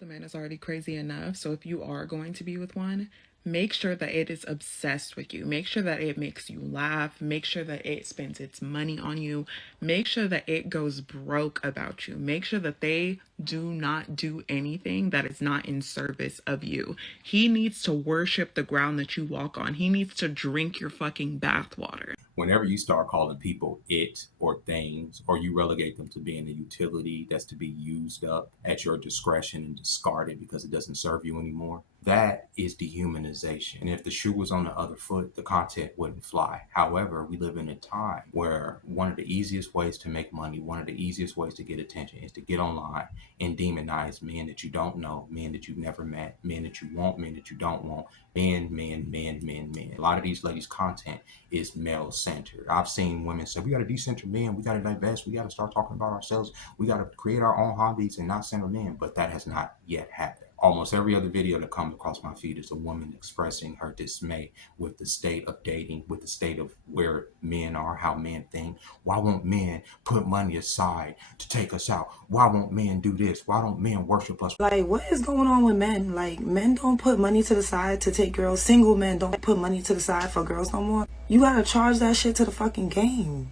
the man is already crazy enough. So if you are going to be with one, make sure that it is obsessed with you. Make sure that it makes you laugh. Make sure that it spends its money on you. Make sure that it goes broke about you. Make sure that they do not do anything that is not in service of you. He needs to worship the ground that you walk on. He needs to drink your fucking bathwater. Whenever you start calling people it or things, or you relegate them to being a utility that's to be used up at your discretion and discarded because it doesn't serve you anymore, that is dehumanization. And if the shoe was on the other foot, the content wouldn't fly. However, we live in a time where one of the easiest ways to make money, one of the easiest ways to get attention is to get online and demonize men that you don't know, men that you've never met, men that you want, men that you don't want, men. A lot of these ladies' content is male centered. I've seen women say, we got to decenter men, we got to divest, we got to start talking about ourselves, we got to create our own hobbies and not center men. But that has not yet happened. Almost every other video that comes across my feed is a woman expressing her dismay with the state of dating, with the state of where men are, how men think. Why won't men put money aside to take us out? Why won't men do this? Why don't men worship us? Like, what is going on with men? Like, men don't put money to the side to take girls. Single men don't put money to the side for girls no more. You gotta charge that shit to the fucking game.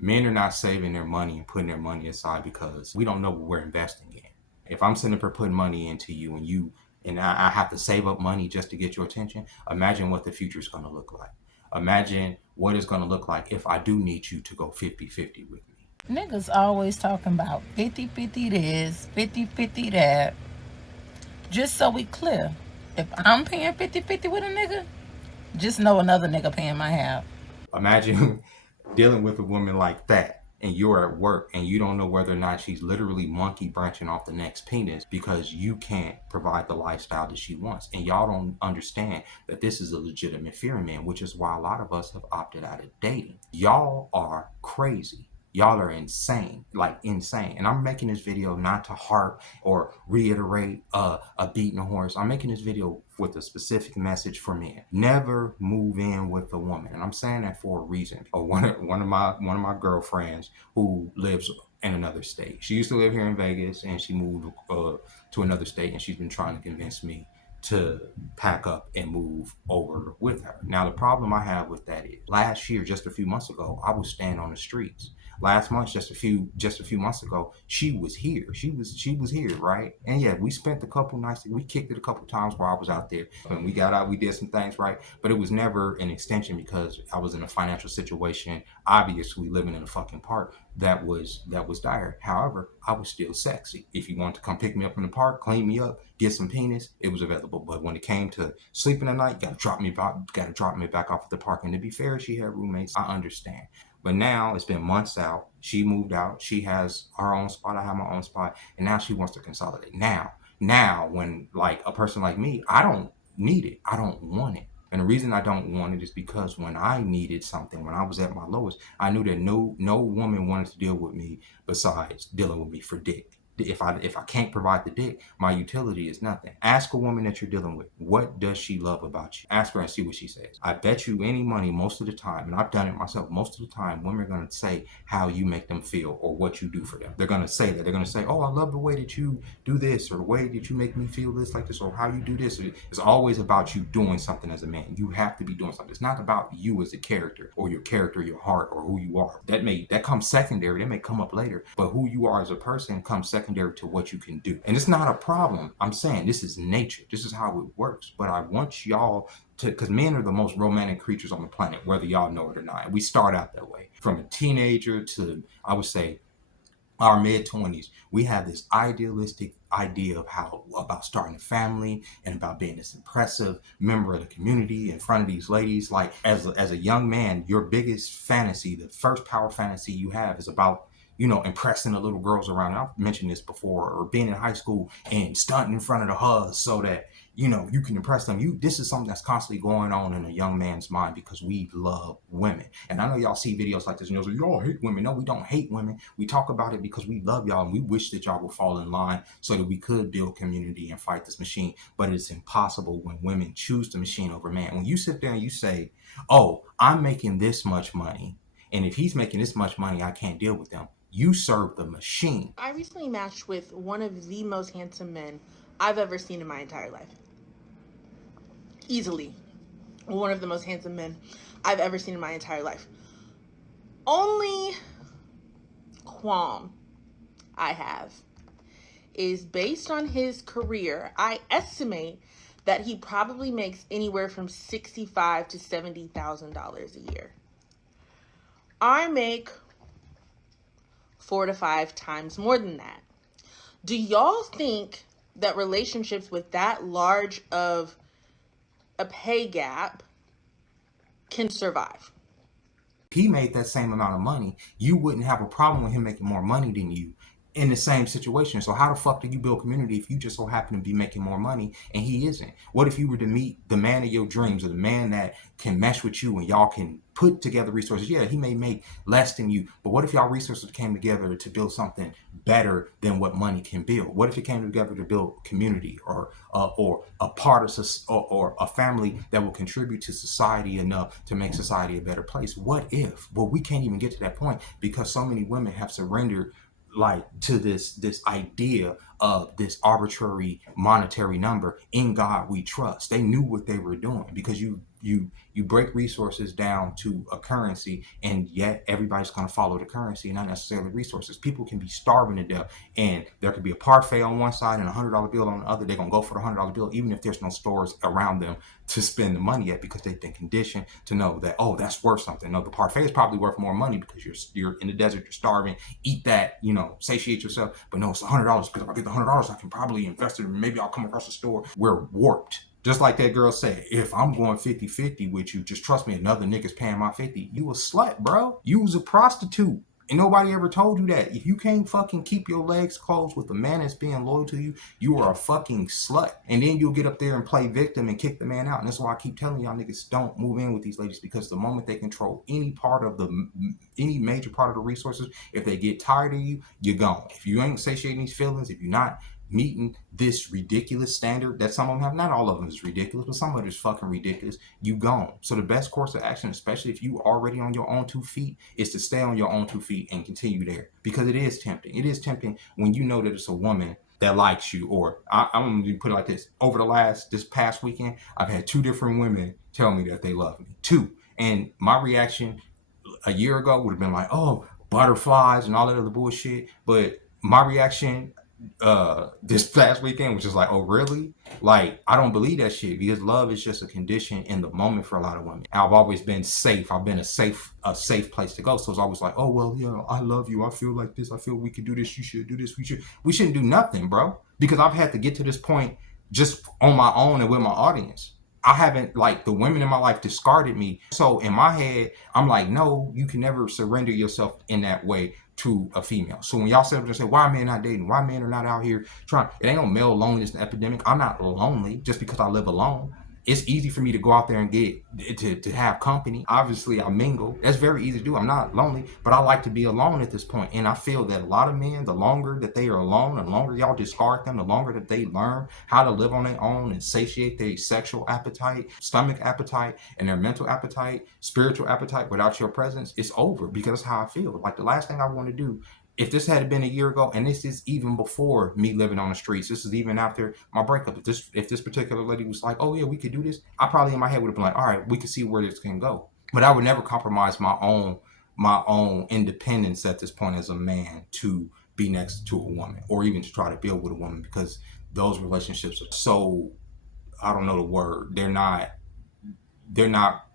Men are not saving their money and putting their money aside because we don't know what we're investing in. If I'm sitting up here putting money into you and I have to save up money just to get your attention, imagine what the future is going to look like. Imagine what it's going to look like if I do need you to go 50-50 with me. Niggas always talking about 50-50 this, 50-50 that. Just so we clear, if I'm paying 50-50 with a nigga, just know another nigga paying my half. Imagine dealing with a woman like that and you're at work and you don't know whether or not she's literally monkey branching off the next penis because you can't provide the lifestyle that she wants. And y'all don't understand that this is a legitimate fear in men, which is why a lot of us have opted out of dating. Y'all are crazy. Y'all are insane, like insane. And I'm making this video not to harp or reiterate a beating horse. I'm making this video with a specific message for men. Never move in with a woman. And I'm saying that for a reason. One of my girlfriends who lives in another state. She used to live here in Vegas and she moved to another state, and she's been trying to convince me to pack up and move over with her. Now, the problem I have with that is last year, just a few months ago, I was standing on the streets. Last month, just a few months ago, she was here. She was here, right? And yeah, we spent a couple nights, we kicked it a couple times while I was out there. And we got out, we did some things, right? But it was never an extension because I was in a financial situation, obviously living in a fucking park that was dire. However, I was still sexy. If you wanted to come pick me up in the park, clean me up, get some penis, it was available. But when it came to sleeping at night, gotta drop me back off at the park. And to be fair, she had roommates. I understand. But now it's been months out. She moved out. She has her own spot. I have my own spot. And now she wants to consolidate. Now, when like a person like me, I don't need it. I don't want it. And the reason I don't want it is because when I needed something, when I was at my lowest, I knew that no woman wanted to deal with me besides dealing with me for dick. If I can't provide the dick, my utility is nothing. Ask a woman that you're dealing with, what does she love about you? Ask her and see what she says. I bet you any money most of the time, and I've done it myself, most of the time, women are going to say how you make them feel or what you do for them. They're going to say that. They're going to say, oh, I love the way that you do this, or the way that you make me feel this like this, or how you do this. It's always about you doing something as a man. You have to be doing something. It's not about you as a character, or your character, your heart, or who you are. That comes secondary. That may come up later, but who you are as a person comes secondary to what you can do. And it's not a problem. I'm saying this is nature. This is how it works. But I want y'all to, because men are the most romantic creatures on the planet, whether y'all know it or not. We start out that way. From a teenager to, I would say, our mid-20s, we have this idealistic idea of about starting a family and about being this impressive member of the community in front of these ladies. Like as a young man, your biggest fantasy, the first power fantasy you have is about impressing the little girls around. I've mentioned this before, or being in high school and stunting in front of the hubs so that, you can impress them. This is something that's constantly going on in a young man's mind because we love women. And I know y'all see videos like this and you'll say, y'all hate women. No, we don't hate women. We talk about it because we love y'all and we wish that y'all would fall in line so that we could build community and fight this machine. But it's impossible when women choose the machine over man. When you sit there and you say, oh, I'm making this much money, and if he's making this much money, I can't deal with them. You serve the machine. I recently matched with one of the most handsome men I've ever seen in my entire life. Easily one of the most handsome men I've ever seen in my entire life. Only qualm I have is based on his career. I estimate that he probably makes anywhere from $65,000 to $70,000 a year. I make 4 to 5 times more than that. Do y'all think that relationships with that large of a pay gap can survive? If he made that same amount of money, you wouldn't have a problem with him making more money than you in the same situation. So how the fuck do you build community if you just so happen to be making more money and he isn't? What if you were to meet the man of your dreams, or the man that can mesh with you and y'all can put together resources? Yeah, he may make less than you, but what if y'all resources came together to build something better than what money can build? What if it came together to build community, or a part of or a family that will contribute to society enough to make society a better place? What if? Well, we can't even get to that point because so many women have surrendered like to this idea of this arbitrary monetary number. In God we trust. They knew what they were doing, because you break resources down to a currency, and yet everybody's going to follow the currency, not necessarily resources. People can be starving to death, and there could be a parfait on one side and $100 bill on the other. They're going to go for the $100 bill even if there's no stores around them to spend the money at, because they've been conditioned to know that, oh, that's worth something. No, the parfait is probably worth more money because you're in the desert, you're starving. Eat that, satiate yourself. But no, it's $100 because if I get the $100, I can probably invest it, and maybe I'll come across a store. We're warped. Just like that girl said, if I'm going 50-50 with you, just trust me, another nigga's paying my 50. You a slut, bro. You was a prostitute. And nobody ever told you that. If you can't fucking keep your legs closed with a man that's being loyal to you, you are a fucking slut. And then you'll get up there and play victim and kick the man out. And that's why I keep telling y'all niggas, don't move in with these ladies, because the moment they control any major part of the resources, if they get tired of you, you're gone. If you ain't satiating these feelings, if you're not meeting this ridiculous standard that some of them have, not all of them is ridiculous, but some of it is fucking ridiculous, you gone. So the best course of action, especially if you already on your own 2 feet, is to stay on your own 2 feet and continue there, because it is tempting. It is tempting when you know that it's a woman that likes you. Or I'm gonna put it like this: over this past weekend, I've had 2 different women tell me that they love me. 2. And my reaction a year ago would have been like, oh, butterflies and all that other bullshit. But my reaction this past weekend was just like, oh really? Like, I don't believe that shit, because love is just a condition in the moment for a lot of women. I've always been safe. I've been a safe place to go. So it's always like, oh well, I love you, I feel like this, I feel we could do this, you should do this, we shouldn't do nothing, bro. Because I've had to get to this point just on my own and with my audience. I haven't, like, the women in my life discarded me. So in my head, I'm like, no, you can never surrender yourself in that way to a female. So when y'all sit up and say, why are men not dating? Why men are not out here trying? It ain't no male loneliness epidemic. I'm not lonely just because I live alone. It's easy for me to go out there and get to have company. Obviously, I mingle. That's very easy to do. I'm not lonely, but I like to be alone at this point. And I feel that a lot of men, the longer that they are alone, the longer y'all discard them, the longer that they learn how to live on their own and satiate their sexual appetite, stomach appetite, and their mental appetite, spiritual appetite without your presence, it's over. Because that's how I feel. Like, the last thing I want to do, if this had been a year ago, and this is even before me living on the streets, this is even after my breakup, if this particular lady was like, oh yeah, we could do this, I probably in my head would have been like, all right, we can see where this can go. But I would never compromise my own independence at this point as a man to be next to a woman, or even to try to build with a woman, because those relationships are so, I don't know the word, they're not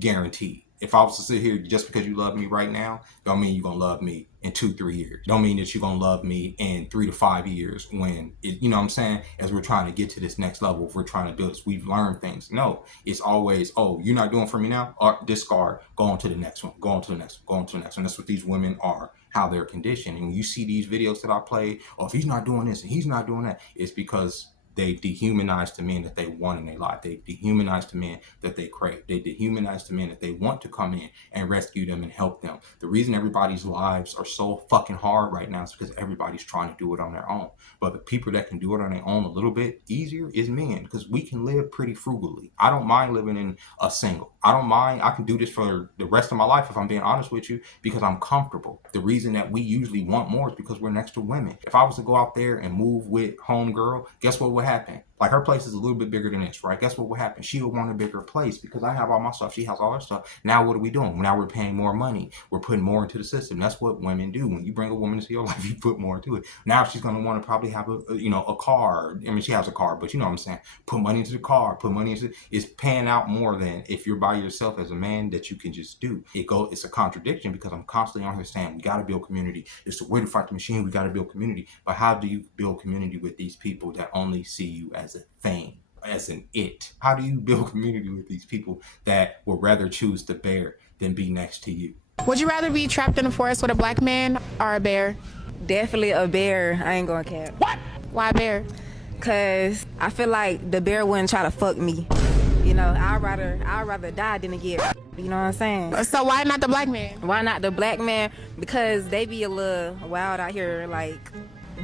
guaranteed. If I was to sit here, just because you love me right now, don't mean you're going to love me in 2-3 years. Don't mean that you're going to love me in 3 to 5 years, when you know what I'm saying? As we're trying to get to this next level, if we're trying to build this, we've learned things. No, it's always, oh, you're not doing for me now? Or discard, go on to the next one, go on to the next one, go on to the next one. That's what these women are, how they're conditioned. And when you see these videos that I play, oh, if he's not doing this and he's not doing that, it's because they've dehumanized the men that they want in their life. They've dehumanized the men that they crave. They dehumanized the men that they want to come in and rescue them and help them. The reason everybody's lives are so fucking hard right now is because everybody's trying to do it on their own. But the people that can do it on their own a little bit easier is men, because we can live pretty frugally. I don't mind living in a single. I don't mind. I can do this for the rest of my life, if I'm being honest with you, because I'm comfortable. The reason that we usually want more is because we're next to women. If I was to go out there and move with homegirl, guess what would would happen? Like, her place is a little bit bigger than this, right? Guess what would happen? She would want a bigger place because I have all my stuff. She has all her stuff. Now what are we doing? Now we're paying more money. We're putting more into the system. That's what women do. When you bring a woman into your life, you put more into it. Now she's going to want to probably have a car. I mean, she has a car, but you know what I'm saying? Put money into the car, put money into it's paying out more than if you're by yourself as a man that you can just do. It's a contradiction because I'm constantly on here saying we got to build community. It's the way to fight the machine. We got to build community. But how do you build community with these people that only see you as a thing, as an it? How do you build community with these people that would rather choose the bear than be next to you? Would you rather be trapped in a forest with a black man or a bear? Definitely a bear. I ain't gonna cap. What? Why a bear? Cause I feel like the bear wouldn't try to fuck me. You know, I'd rather die than to get. You know what I'm saying? So why not the black man? Why not the black man? Because they be a little wild out here. Like,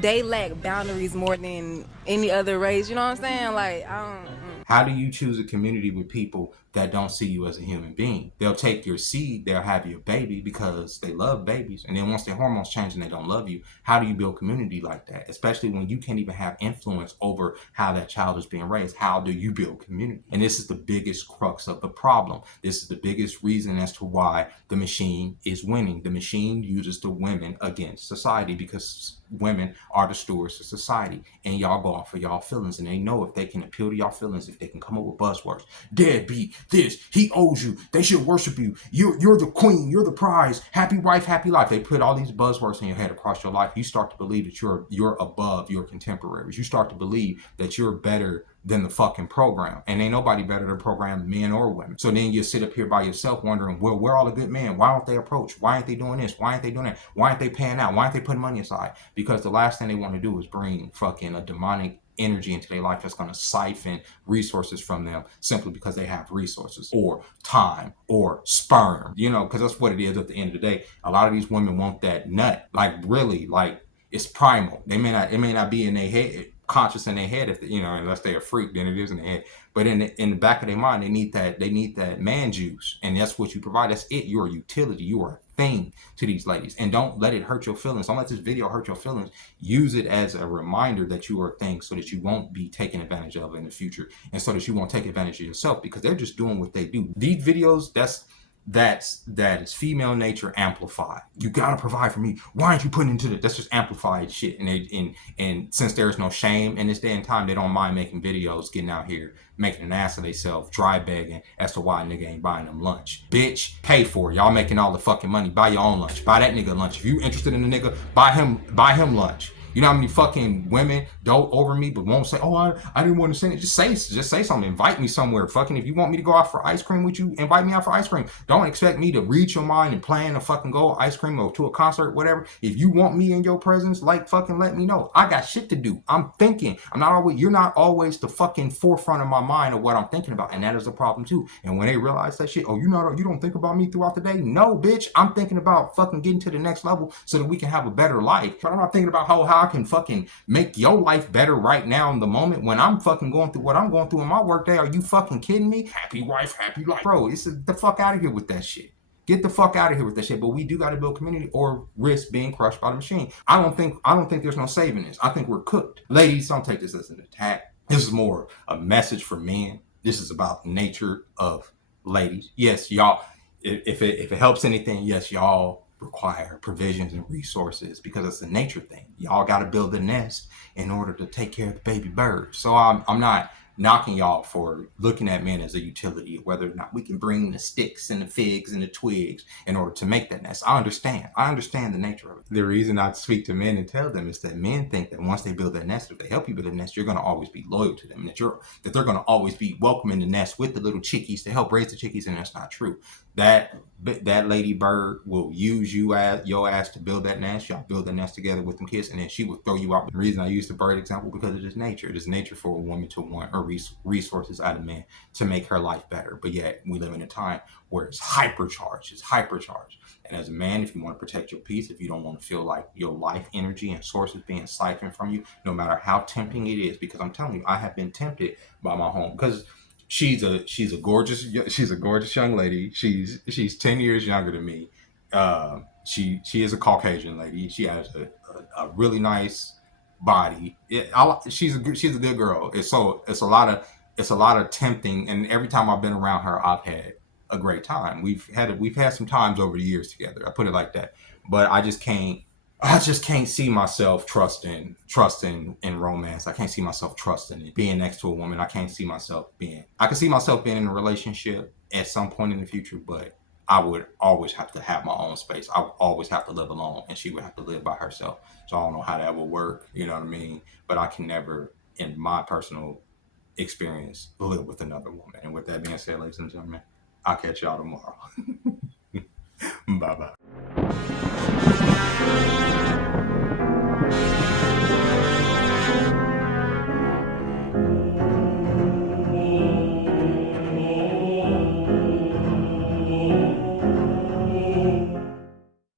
they lack boundaries more than any other race. You know what I'm saying? Like, I don't. How do you choose a community with people that don't see you as a human being? They'll take your seed, they'll have your baby because they love babies. And then once their hormones change and they don't love you, how do you build community like that? Especially when you can't even have influence over how that child is being raised. How do you build community? And this is the biggest crux of the problem. This is the biggest reason as to why the machine is winning. The machine uses the women against society because women are the stewards of society. And y'all go off of y'all feelings. And they know if they can appeal to y'all feelings, if they can come up with buzzwords, deadbeat, this, he owes you, they should worship you, you're the queen, you're the prize, happy wife, happy life. They put all these buzzwords in your head across your life. You start to believe that you're above your contemporaries. You start to believe that you're better than the fucking program. And ain't nobody better than program, men or women. So then you sit up here by yourself wondering, well, where are all the good men? Why don't they approach? Why aren't they doing this? Why aren't they doing that? Why aren't they paying out? Why aren't they putting money aside? Because the last thing they want to do is bring fucking a demonic energy into their life that's going to siphon resources from them simply because they have resources or time or sperm, you know, because that's what it is at the end of the day. A lot of these women want that nut, like really, like it's primal. It may not be in their head, conscious in their head, if you know, unless they're a freak, then it is in their head. But in the back of their mind, they need that man juice, and that's what you provide. That's it. You're a utility. You are a thing to these ladies, and don't let it hurt your feelings. Don't let this video hurt your feelings. Use it as a reminder that you are a thing, so that you won't be taken advantage of in the future, and so that you won't take advantage of yourself, because they're just doing what they do. These videos, that is female nature amplified. You gotta provide for me. Why aren't you putting into that's just amplified shit. And since there's no shame in this day and time, they don't mind making videos, getting out here, making an ass of themselves, dry begging as to why a nigga ain't buying them lunch. Bitch, pay for it. Y'all making all the fucking money. Buy your own lunch. Buy that nigga lunch. If you interested in the nigga, buy him lunch. You know how many fucking women dote over me but won't say, oh, I didn't want to say it. Just say something. Invite me somewhere. Fucking, if you want me to go out for ice cream with you, invite me out for ice cream. Don't expect me to read your mind and plan to fucking go ice cream or to a concert, whatever. If you want me in your presence, like, fucking let me know. I got shit to do. I'm thinking. You're not always the fucking forefront of my mind of what I'm thinking about. And that is a problem too. And when they realize that shit, oh, you don't think about me throughout the day? No, bitch. I'm thinking about fucking getting to the next level so that we can have a better life. But I'm not thinking about how I can fucking make your life better right now in the moment when I'm fucking going through what I'm going through in my work day. Are you fucking kidding me? Happy wife, happy life. Bro, it's the fuck out of here with that shit. Get the fuck out of here with that shit. But we do got to build community or risk being crushed by the machine. I don't think there's no saving this. I think we're cooked. Ladies, don't take this as an attack. This is more a message for men. This is about the nature of ladies. Yes, y'all, if it helps anything, yes, y'all require provisions and resources because it's a nature thing. Y'all got to build a nest in order to take care of the baby birds. So I'm not knocking y'all for looking at men as a utility, whether or not we can bring the sticks and the figs and the twigs in order to make that nest. I understand the nature of it. The reason I speak to men and tell them is that men think that once they build that nest, if they help you build a nest, you're going to always be loyal to them, that they're going to always be welcome in the nest with the little chickies to help raise the chickies, and that's not true. That lady bird will use your ass to build that nest. Y'all build the nest together with them kids, and then she will throw you out. The reason I use the bird example because it is nature. It is nature for a woman to want her resources out of men to make her life better. But yet we live in a time where it's hypercharged. And as a man, if you want to protect your peace, if you don't want to feel like your life energy and sources being siphoned from you, no matter how tempting it is, because I'm telling you, I have been tempted by my home because she's a gorgeous young lady. She's 10 years younger than me. She is a Caucasian lady. She has a really nice body. She's a good girl. It's a lot of tempting, and every time I've been around her, I've had a great time. We've had some times over the years together. I put it like that. But I just can't see myself trusting in romance. I can't see myself trusting it. Being next to a woman, I can see myself being in a relationship at some point in the future, but I would always have to have my own space. I would always have to live alone, and she would have to live by herself. So I don't know how that would work, you know what I mean? But I can never, in my personal experience, live with another woman. And with that being said, ladies and gentlemen, I'll catch y'all tomorrow. Bye bye.